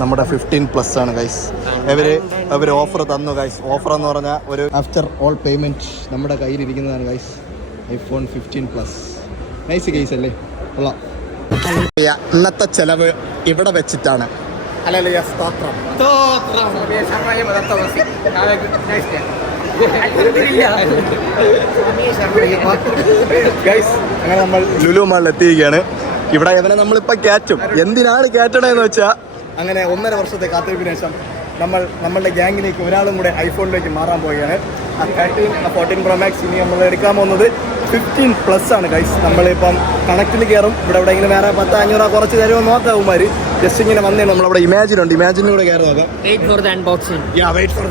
നമ്മുടെ 15+ ആണ് ഗൈസ്. അവർ ഓഫർ തന്നു ഗൈസ്. ഓഫർ എന്ന് പറഞ്ഞാൽ ഒരു ആഫ്റ്റർ ഓൾ പേയ്മെൻറ്റ് നമ്മുടെ കയ്യിലിരിക്കുന്നതാണ് ഗൈസ്. iPhone 15+. നൈസ് ഗൈസ് അല്ലേ? കൊള്ളാം. ഇന്നത്തെ ചെലവ് ഇവിടെ വെച്ചിട്ടാണ്. അല്ലല്ലേ? സ്തോത്രം. ഗൈസ് അങ്ങനെ നമ്മൾ ലുലു മാളിൽ എത്തിയിരിക്കുകയാണ്. ഇവിടെ ഇവനെ നമ്മളിപ്പോൾ കയറ്റും. എന്തിനാണ് കയറ്റണതെന്ന് വെച്ചാൽ അങ്ങനെ 1.5 വർഷത്തെ കാത്തിരിപ്പിന് ശേഷം നമ്മളുടെ ഗ്യാങ്ങിലേക്ക് ഒരാളും കൂടെ ഐഫോണിലേക്ക് മാറാൻ പോവുകയാണ്. 14 Pro Max ഇനി നമ്മൾ എടുക്കാൻ പോകുന്നത് 15+ ആണ് ഗൈസ്. നമ്മളിപ്പം കണക്റ്റിൽ കയറും. ഇവിടെ ഇങ്ങനെ വേറെ 10-500 കുറച്ച് തരുമോ നോക്കാം ഉമാര്. ജസ്റ്റ് ഇങ്ങനെ വന്നേ നമ്മളവിടെ ഇമാജിനുണ്ട്. ഇമാജിനിലൂടെ കയറി നോക്കാം. Wait for the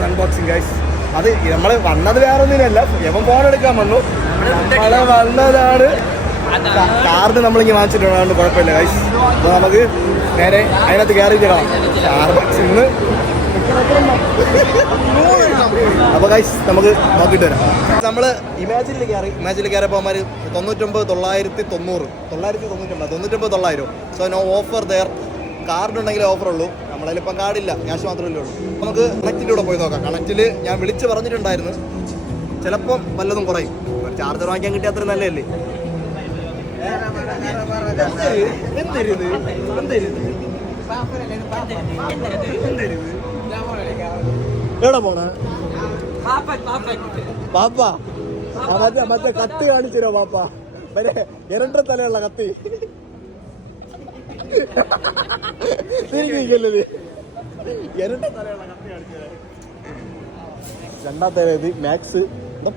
unboxing guys. അത് നമ്മൾ വന്നത് വേറെ ഒന്നിനല്ല, എവൻ ഫോൺ എടുക്കാൻ വന്നു. നമ്മളെ വന്നതാണ്. കാർഡ് നമ്മളിങ്ങനെ വാങ്ങിച്ചിട്ടുണ്ട്, കുഴപ്പമില്ല ഗൈസ്. അപ്പോൾ നമുക്ക് നേരെ അതിനകത്ത് കയറിയിട്ട് കാണാം. സ്റ്റാർബക്സിൽ നിന്ന് അപ്പോൾ ഗൈസ് നമുക്ക് നോക്കിയിട്ട് വരാം. നമ്മൾ ഇമാജിനിൽ കയറിയപ്പോൾ അവന്മാർ 99,990 so no offer there. Card ഉണ്ടെങ്കിലേ ഓഫർ ഉള്ളൂ. നമ്മളതിലിപ്പം കാർഡില്ല, ക്യാഷ് മാത്രമല്ലേ ഉള്ളൂ. നമുക്ക് കണക്റ്റിലൂടെ പോയി നോക്കാം. കണക്റ്റിൽ ഞാൻ വിളിച്ച് പറഞ്ഞിട്ടുണ്ടായിരുന്നു, ചിലപ്പം വല്ലതും കുറയും. ഒരു ചാർജർ വാങ്ങിക്കാൻ കിട്ടിയ അത്ര നല്ലതല്ലേ? എവിടെ പോണ പാപ്പ? മറ്റേ കത്തി കാണിച്ചിരോ പാപ്പ? മറ്റേ ഇരട്ട തലയുള്ള കത്തി തിരിക്കല്ലേ? ഇരട്ട തലയുള്ള കത്തി കാണിച്ചത്. രണ്ടാമത്തെ മാക്സ്.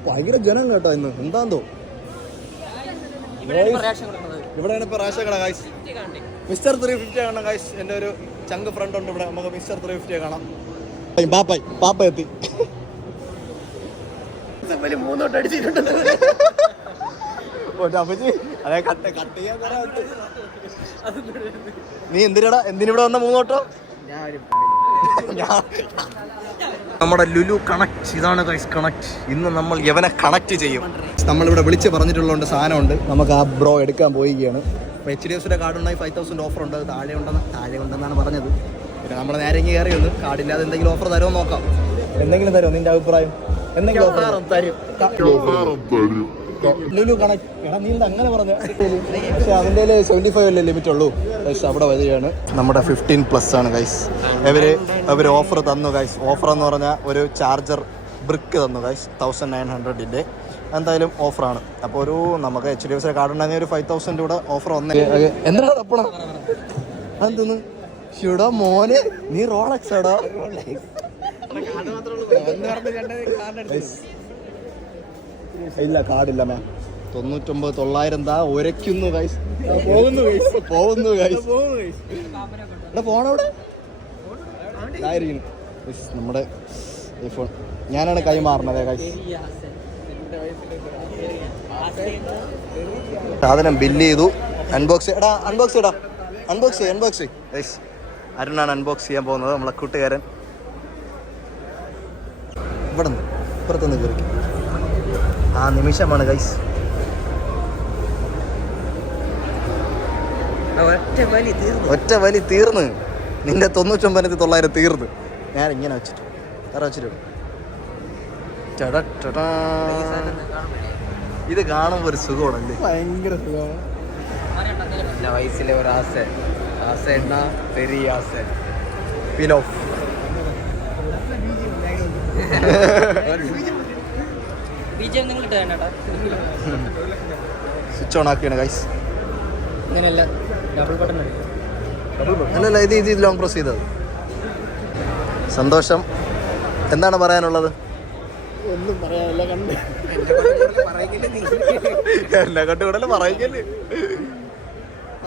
ഭയങ്കര ജനം കേട്ടോ ഇന്ന്. എന്താന്തോ ഇവിടെയാണ് ഇപ്പൊ റാഷ കട ഗൈസ്. മിസ്റ്റർ 350 കാണാം ഗൈസ്. എൻ്റെ ഒരു ചങ്ക് ഫ്രണ്ട് ഉണ്ട് ഇവിടെ. നമുക്ക് മിസ്റ്റർ 350 കാണാം. പാപ്പ എത്തി. 3 അടിച്ചിട്ടുണ്ട്. അതെ കട്ട് ചെയ്യാൻ. നീ എന്തിനിവിടെ വന്ന 3 ഓട്ടോ? നമ്മുടെ ലുലു കണക്ട്. ഇതാണ് ഗൈസ് കണക്ട്. ഇന്ന് നമ്മൾ യവനെ കണക്ട് ചെയ്യും. നമ്മളിവിടെ വിളിച്ച് പറഞ്ഞിട്ടുള്ളതുകൊണ്ട് സാധനമുണ്ട്. നമുക്ക് ആ ബ്രോ എടുക്കാൻ പോവുകയാണ്. അപ്പോൾ HDFCയുടെ കാർഡ് ഉണ്ടായി 5,000 ഓഫർ ഉണ്ട്. അത് താഴെ ഉണ്ടെന്നാണ് പറഞ്ഞത്. പിന്നെ നമ്മൾ നേരെ ഇങ്ങനെ കയറി വന്ന് കാർഡില്ലാതെ എന്തെങ്കിലും ഓഫർ തരുമോ നോക്കാം. എന്തെങ്കിലും തരുമോ? നിന്റെ അഭിപ്രായം? എന്തെങ്കിലും ഓഫർ തരും. ലുലു കണക്ട്. എടാ നീ അങ്ങനെ പറഞ്ഞു. പക്ഷെ അതിൻ്റെ 75 അല്ലേ ലിമിറ്റ് ഉള്ളൂ. പക്ഷെ അവിടെ വരികയാണ്. നമ്മുടെ 15+ ആണ് ഗൈസ്. അവർ ഓഫർ തന്നു ഗൈസ്. ഓഫർ എന്ന് പറഞ്ഞാൽ ഒരു ചാർജർ ബ്രിക്ക് തന്നു ഗൈസ്. 1900 എന്തായാലും ഓഫറാണ്. അപ്പോൾ ഒരു നമുക്ക് HDFC കാർഡ് ഉണ്ടെങ്കിൽ ഒരു 5,000 കൂടെ ഓഫർ വന്നേ. എന്തിനാ തപ്പണം? അതെന്തൊന്ന് ഷുടാ മോനെ? നീ റോളക്സ് ആടാ? ഇല്ല കാർഡില്ല മാം. 99,900 എന്താ ഉരയ്ക്കുന്നു ഗൈസ്. പോകുന്നു ഗൈസ്. ഫോണവിടെ നമ്മുടെ ഐഫോൺ ഞാനാണ് കൈമാറുന്നത് ഗൈസ്. സാധനം ബില്ല് ചെയ്തു. Unbox guys. അരുണാണ് അൺബോക്സ് ചെയ്യാൻ പോകുന്നത്, നമ്മളെ കൂട്ടുകാരൻ. ഇവിടെ നിന്ന് ഇപ്പുറത്തുനിന്ന് കയറി ആ നിമിഷമാണ് ഗൈസ്. ഒറ്റ വലി തീർന്ന്. നിന്റെ 99,900 തീർന്ന്. ഞാൻ ഇങ്ങനെ വെച്ചിട്ട് വേറെ വെച്ചിട്ട് ഇത് കാണുമ്പോൾ ഒരു സുഖമാണല്ലേ? ഭയങ്കര സുഖമാണ്. വയസ്സിലെ ഒരു ആസ പെരിയ ആസ പിലോ സ്വിച്ച് ഓൺ ആക്കിയാണ് ഗൈസ്. അല്ലല്ല ഇത് ലോങ് പ്രസ് ചെയ്തത്. സന്തോഷം. എന്താണ് പറയാനുള്ളത്? ഒന്നും പറയാനില്ല. എന്നെ കണ്ടുകൂടല്ലേ പറയിക്കല്ലേ?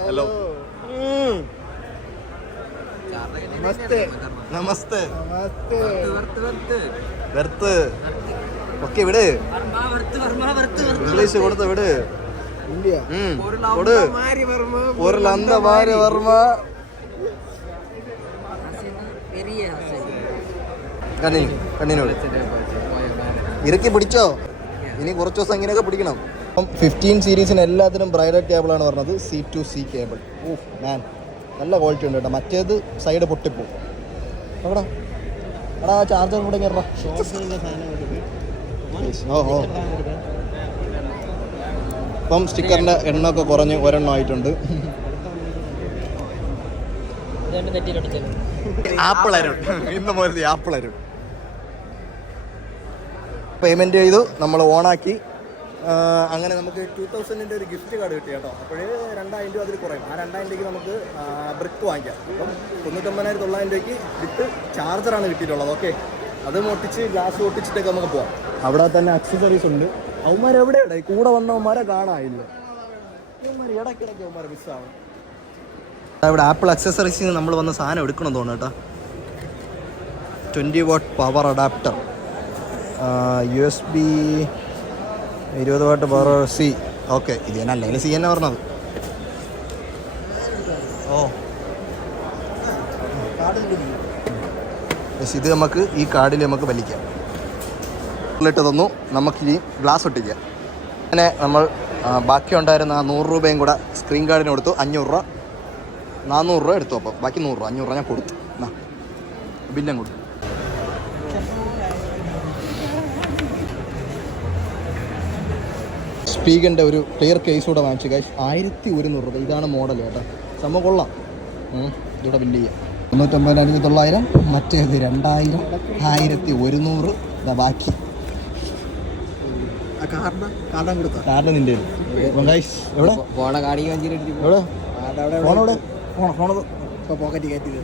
ഹലോ നമസ്തേ. വെർത്ത് ഓക്കെ വിട്. ഇംഗ്ലീഷ് കൊടുത്ത വിട്. വർമ്മ കണ്ണിനോട് ഇറക്കി പിടിച്ചോ. ഇനി കുറച്ച് ദിവസം ഇങ്ങനെയൊക്കെ പിടിക്കണം. 15 സീരീസിന് എല്ലാത്തിനും ബ്രൈഡഡ് കേബിളാണ് പറഞ്ഞത്. C2C cable. മാൻ നല്ല ക്വാളിറ്റി ഉണ്ട് കേട്ടോ. മറ്റേത് സൈഡ് പൊട്ടിപ്പോവും. എടാ എടാ ചാർജർ കൂടെ കയറാ. ഓഹോ ഇപ്പം സ്റ്റിക്കറിൻ്റെ എണ്ണമൊക്കെ കുറഞ്ഞ് ഒരെണ്ണം ആയിട്ടുണ്ട്. ആപ്പിൾ അരുൺ ഇന്ന് മുതൽ ആപ്പിൾ അരുൺ പേയ്മെൻറ്റ് ചെയ്തു, നമ്മൾ ഓണാക്കി. അങ്ങനെ നമുക്ക് 2000 ഒരു ഗിഫ്റ്റ് കാർഡ് കിട്ടി കേട്ടോ. അപ്പോഴേ 2000 രൂപ അതിൽ കുറയും. ആ 2000 രൂപയ്ക്ക് നമുക്ക് ബ്രിക്ക് വാങ്ങിക്കാം. അപ്പം 99,900 രൂപയ്ക്ക് വിത്ത് ചാർജറാണ് കിട്ടിയിട്ടുള്ളത്. ഓക്കെ, അത് ഒട്ടിച്ച് ഗ്ലാസ് ഒട്ടിച്ചിട്ടൊക്കെ നമുക്ക് പോവാം. അവിടെ തന്നെ അക്സസറീസ് ഉണ്ട്. അവന്മാർ എവിടെയാണ് കൂടെ വന്നവന്മാരെ കാണാനില്ല. അവന്മാർ ഇടയ്ക്കിടയ്ക്ക് അവന്മാരെ മിസ്സാവും. ഇവിടെ ആപ്പിൾ അക്സസറീസിൽ നമ്മൾ വന്ന സാധനം എടുക്കണം തോന്നുന്നു കേട്ടോ. 20 watt power adapter, USB 20 watt power C. Okay, ഇത് ഞാൻ അല്ലെങ്കിൽ C തന്നെ പറഞ്ഞത്. ഓ ഇത് നമുക്ക് ഈ കാർഡിൽ നമുക്ക് വലിക്കാം. ഇട്ട് തന്നു, നമുക്കിനി ഗ്ലാസ് ഒട്ടിക്കാം. അങ്ങനെ നമ്മൾ ബാക്കി ഉണ്ടായിരുന്ന ആ 100 രൂപയും കൂടെ സ്ക്രീൻ കാർഡിന് കൊടുത്തു. 500 രൂപ 400 രൂപ എടുത്തു. അപ്പം ബാക്കി 100 രൂപ 500 രൂപ ഞാൻ കൊടുത്തു. ബില്ലും കൊടുത്തു. സ്പീക്കറിൻ്റെ ഒരു ക്ലിയർ കേസ് കൂടെ വാങ്ങിച്ചു ഗൈസ്. 1100 രൂപ. ഇതാണ് മോഡൽ കേട്ടോ. സംഭവം കൊള്ളാം. ഇതൂടെ ബില്ല് ചെയ്യാം. 99,900, മറ്റേത് 2000, 1100. ഇതാ ബാക്കി കാർഡ് നിൻ്റെ ഗൈസ്. എവിടെ പോക്കറ്റ് കയറ്റിയത്.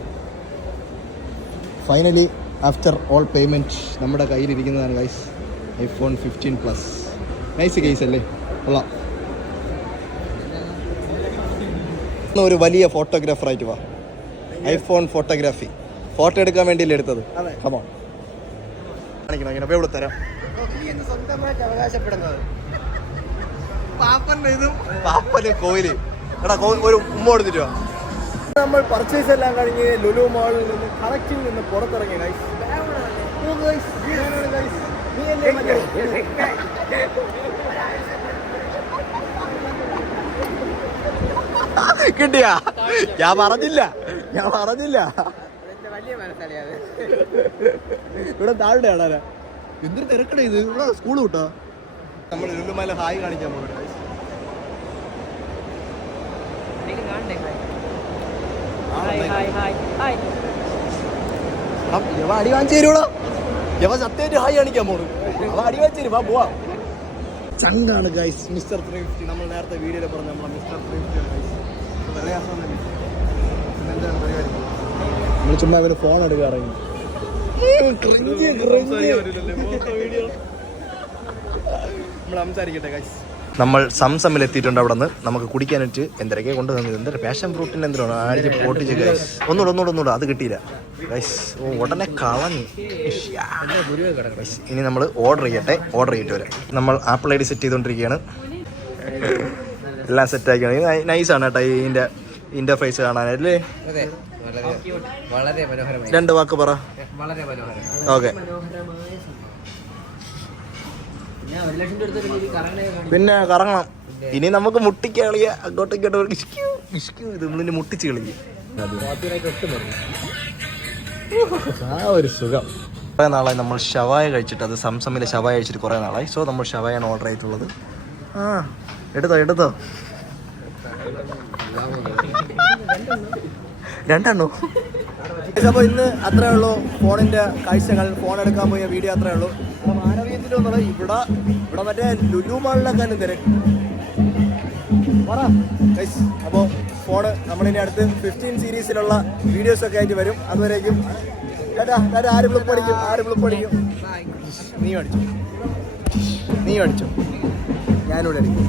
ഫൈനലി ആഫ്റ്റർ ഓൾ പേയ്മെൻറ്റ് നമ്മുടെ കയ്യിലിരിക്കുന്നതാണ് guys iPhone 15 Plus. Nice case അല്ലേ, കൊള്ളാം. ഒരു വലിയ ഫോട്ടോഗ്രാഫറായിട്ട് വാ. iPhone ഫോട്ടോഗ്രാഫി ഫോട്ടോ എടുക്കാൻ വേണ്ടിയല്ലേ എടുത്തത്? കമോൺ കാണിക്കണം. ഇങ്ങനെ ഇവിടെ തരാം. അവകാശപ്പെടുന്നത് പാപ്പന് കോയില്. എടാ ഒരു ഉമ്മ കൊടുത്തിട്ടോ. നമ്മൾ പർച്ചേസ് എല്ലാം കഴിഞ്ഞ് ലുലു മാളിൽ നിന്ന് കളക്റ്റിൽ നിന്ന് പുറത്തിറങ്ങി ഗൈസ്. കിട്ടിയാ? ഞാൻ പറഞ്ഞില്ല. ഇവിടെ താഴെ ആളാ. എന്തൊരു തിരക്കടേ ഇത്. ഇവിടെ സ്കൂൾ വിട്ടോ. നമ്മൾ ലുലുമാല ഹായ് കാണിക്കാൻ പോകുന്നത്. അടി വാങ്ങിച്ചു തരുവോളോ? സത്യമായിട്ട് ഹായ് കാണിക്കാൻ പോണു. അടി വാങ്ങിച്ചു തരും. പോവാ. ചങ്കാണ് ഗൈസ് മിസ്റ്റർ 350. നമ്മൾ നേരത്തെ വീഡിയോയിൽ പറഞ്ഞ നമ്മളെ മിസ്റ്റർ 350 നമ്മൾ ചുമ്മാ അവന് ഫോൺ എടുക്കാറങ്ങി. നമ്മൾ സംസമിൽ എത്തിയിട്ടുണ്ട്. അവിടെ നിന്ന് നമുക്ക് കുടിക്കാനായിട്ട് എന്തൊക്കെ കൊണ്ടുവന്നത്. എന്തൊരു പാഷൻ ഫ്രൂട്ടിൻ്റെ എന്തിനാണ് ആഴ്ച പൊട്ടിച്ച് ഗൈസ്. ഒന്നുകൂടെ അത് കിട്ടിയില്ല ഗൈസ്. ഉടനെ കളഞ്ഞു. ഇനി നമ്മൾ ഓർഡർ ചെയ്തിട്ട് വരാം. നമ്മൾ ആപ്പിൾ ID സെറ്റ് ചെയ്തുകൊണ്ടിരിക്കുകയാണ്. എല്ലാം സെറ്റാക്കി. നൈസാണ് കേട്ടോ ഇതിൻ്റെ ഇൻ്റർഫേസ് കാണാനല്ലേ. വളരെ മനോഹരമായി. 2 വാക്ക് പറ. വളരെ മനോഹരം. ഓക്കെ. പിന്നെ കറങ്ങണം. ഇനി നമുക്ക് മുട്ടിക്ക് കളിയ. അങ്ങോട്ടേക്കോട്ട് ഇത് നമ്മളിനി മുട്ടിച്ച് കളിക്കുക. ആ ഒരു സുഖം. കുറേ നാളായി നമ്മൾ ഷവായ കഴിച്ചിട്ട്. അത് സംസമിലെ ഷവായ കഴിച്ചിട്ട് കുറേ നാളായി. സോ നമ്മൾ ഷവായാണ് ഓർഡർ ചെയ്തിട്ടുള്ളത്. എടുത്തോ 2 അപ്പോൾ ഇന്ന് അത്രേ ഉള്ളൂ ഫോണിൻ്റെ കാഴ്ചകൾ. ഫോൺ എടുക്കാൻ പോയ വീഡിയോ അത്രേ ഉള്ളൂ. മാനവീയത്തിലൊന്നും ഇവിടെ മറ്റേ ലുലു മാളിലൊക്കെ തിരക്ക്. അപ്പോൾ ഫോണ് നമ്മളിനി അടുത്ത് 15 സീരീസിലുള്ള വീഡിയോസൊക്കെ ആയിട്ട് വരും. അതുവരേക്കും ആര് ബ്ലിപ്പ് അടിക്കും. നീ അടിച്ചോ ഞാനിവിടെ അടിക്കും.